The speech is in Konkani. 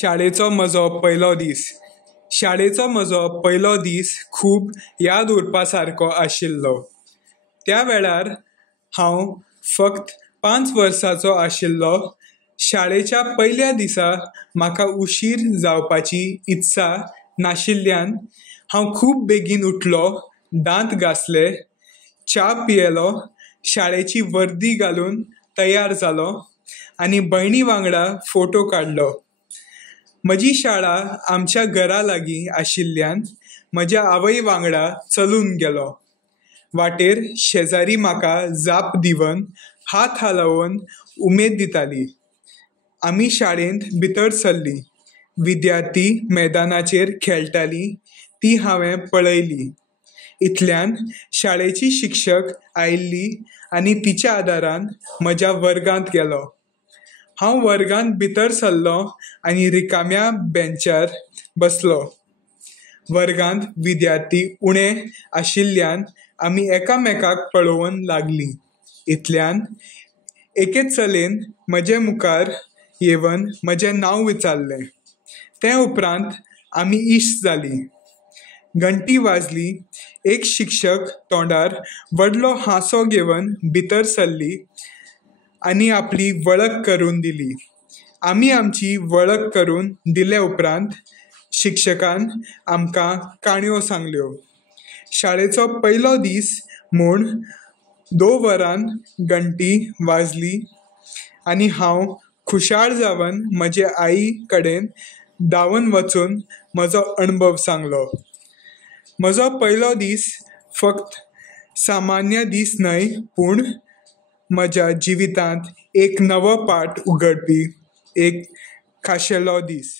शाळेचो म्हजो पयलो दीस. शाळेचो म्हजो पयलो दीस खूब याद उरपा सारको आशिल्लो. त्या वेळार हांव फक्त 5 वर्सांचो आशिल्लो. शाळेच्या पयल्या दिसा म्हाका उशीर जावपाची इत्सा नाशिल्ल्यान हांव खूब बेगीन उठलो, दांत घासले, च्या पियेलो, शाळेची वर्दी घालून तयार जालो आनी भयणी वांगडा फोटो काडलो. म्हजी शाळा आमच्या घरा लागीं आशिल्ल्यान म्हज्या आवय वांगडा चलून गेलो. वाटेर शेजारी म्हाका जाप दिवन हात हालवून उमेद दिताली. आमी शाळेंत भितर सरलीं. विद्यार्थी मैदानाचेर खेळटालीं ती हांवें पळयली. इतल्यान शाळेची शिक्षक आयिल्ली आनी तिच्या आदारान म्हज्या वर्गांत गेलो. हांव वर्गांत भितर सरलो आनी रिकाम्या बेंचार बसलो. वर्गांत विद्यार्थी उणे आशिल्ल्यान आमी एकामेकाक पळोवन लागलीं. इतल्यान एके चलेन म्हजे मुखार येवन म्हजें नांव विचारलें. ते उपरांत आमी इश्ट जालीं. घंटी वाजली. एक शिक्षक तोंडार व्हडलो हांसो घेवन भितर सरली आनी आपली वळख करून दिली. आमी आमची वळख करून दिले उपरांत शिक्षकान आमकां काणयो सांगल्यो. शाळेचो पयलो दीस म्हूण 2 वरान घंटी वाजली आनी हांव खुशाल जावन म्हजे आई कडेन धांवन वचून म्हजो अणभव सांगलो. म्हजो पयलो दीस फक्त सामान्य दीस न्हय, पूण म्हज्या जिवितांत एक नवो पाट उगडपी एक खाशेलो दीस.